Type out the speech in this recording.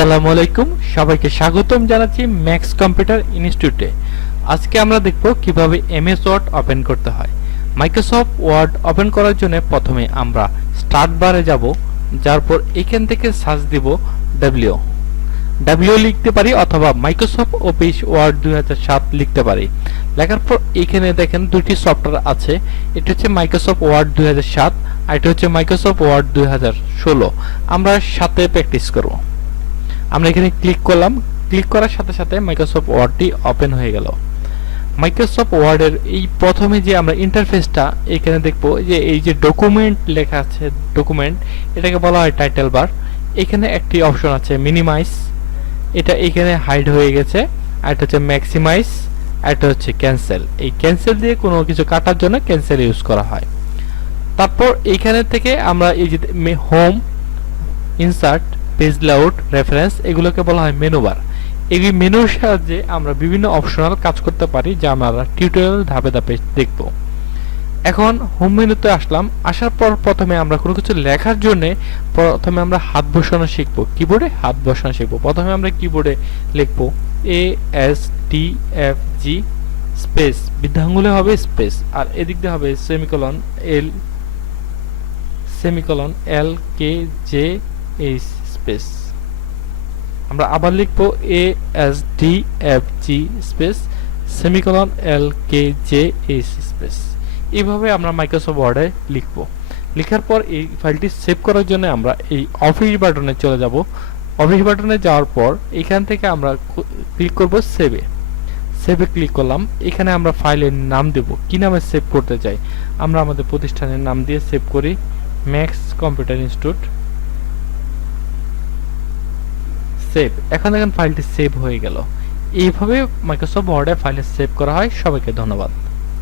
আসসালামু আলাইকুম, সবাইকে স্বাগতম জানাচ্ছি ম্যাক্স কম্পিউটার ইনস্টিটিউটে। আজকে আমরা দেখব কিভাবে এমএস ওয়ার্ড ওপেন করতে হয়। মাইক্রোসফট ওয়ার্ড ওপেন করার জন্য প্রথমে আমরা স্টার্ট বারে যাব, যার পর এখান থেকে সার্চ দিব ডব্লিউ লিখতে পারি অথবা মাইক্রোসফট অফিস ওয়ার্ড 2007 লিখতে পারি। লেখার পর এখানে দেখেন দুটি সফটওয়্যার আছে, এটা হচ্ছে মাইক্রোসফট ওয়ার্ড 2007 আর এটা হচ্ছে মাইক্রোসফট ওয়ার্ড 2016। আমরা সাথে প্র্যাকটিস করব। আমরা এখানে ক্লিক করলাম, ক্লিক করার সাথে সাথে মাইক্রোসফট ওয়ার্ডটি ওপেন হয়ে গেল। মাইক্রোসফট ওয়ার্ডের এই প্রথমে যে আমরা ইন্টারফেসটা এখানে দেখব, যে এই যে ডকুমেন্ট লেখা আছে, ডকুমেন্ট এটাকে বলা হয় টাইটেল বার। এখানে একটি অপশন আছে মিনিমাইজ, এটা এখানে হাইড হয়ে গেছে। আর এটা হচ্ছে ম্যাক্সিমাইজ, আর এটা হচ্ছে ক্যান্সেল। এই ক্যান্সেল দিয়ে কোনো কিছু কাটার জন্য ক্যান্সেল ইউজ করা হয়। তারপর এইখানে থেকে আমরা এই যে home, insert, page layout, reference এগুলোকে বলা হয় মেনু বার। এই মেনুর সাহায্যে আমরা বিভিন্ন অপশনাল কাজ করতে পারি, যা আমরা টিউটোরিয়াল ধাপে ধাপে দেখব। এখন হোম মেনুতে আসলাম, আসার পর প্রথমে আমরা কোনো কিছু লেখার জন্য প্রথমে আমরা হাত বসানো শিখব, কিবোর্ডে হাত বসানো শিখব। প্রথমে আমরা কিবোর্ডে লিখব ASTFG স্পেস, বৃদ্ধাঙ্গুলে হবে স্পেস, আর এদিক দিয়ে হবে সেমিকোলন LKJH স্পেস। আমরা আবার লিখব ASTFG space semicolon LKJH space. এইভাবে আমরা মাইক্রোসফট ওয়ার্ডে লিখব। লেখার পর এই ফাইলটি সেভ করার জন্য আমরা এই অফিস বাটনে চলে যাব। অফিস বাটনে যাওয়ার পর এখান থেকে আমরা ক্লিক করব সেভে। সেভে ক্লিক করলাম, এখানে আমরা ফাইলের নাম দেব, কি নামে সেভ করতে চাই। আমরা আমাদের প্রতিষ্ঠানের নাম দিয়ে সেভ করি, ম্যাক্স কম্পিউটার ইনস্টিটিউট। সেভ। এখন দেখেন ফাইলটি সেভ হয়ে গেল। এইভাবে মাইক্রোসফট ওয়ার্ডে ফাইলে সেভ করা হয়। সবাইকে ধন্যবাদ।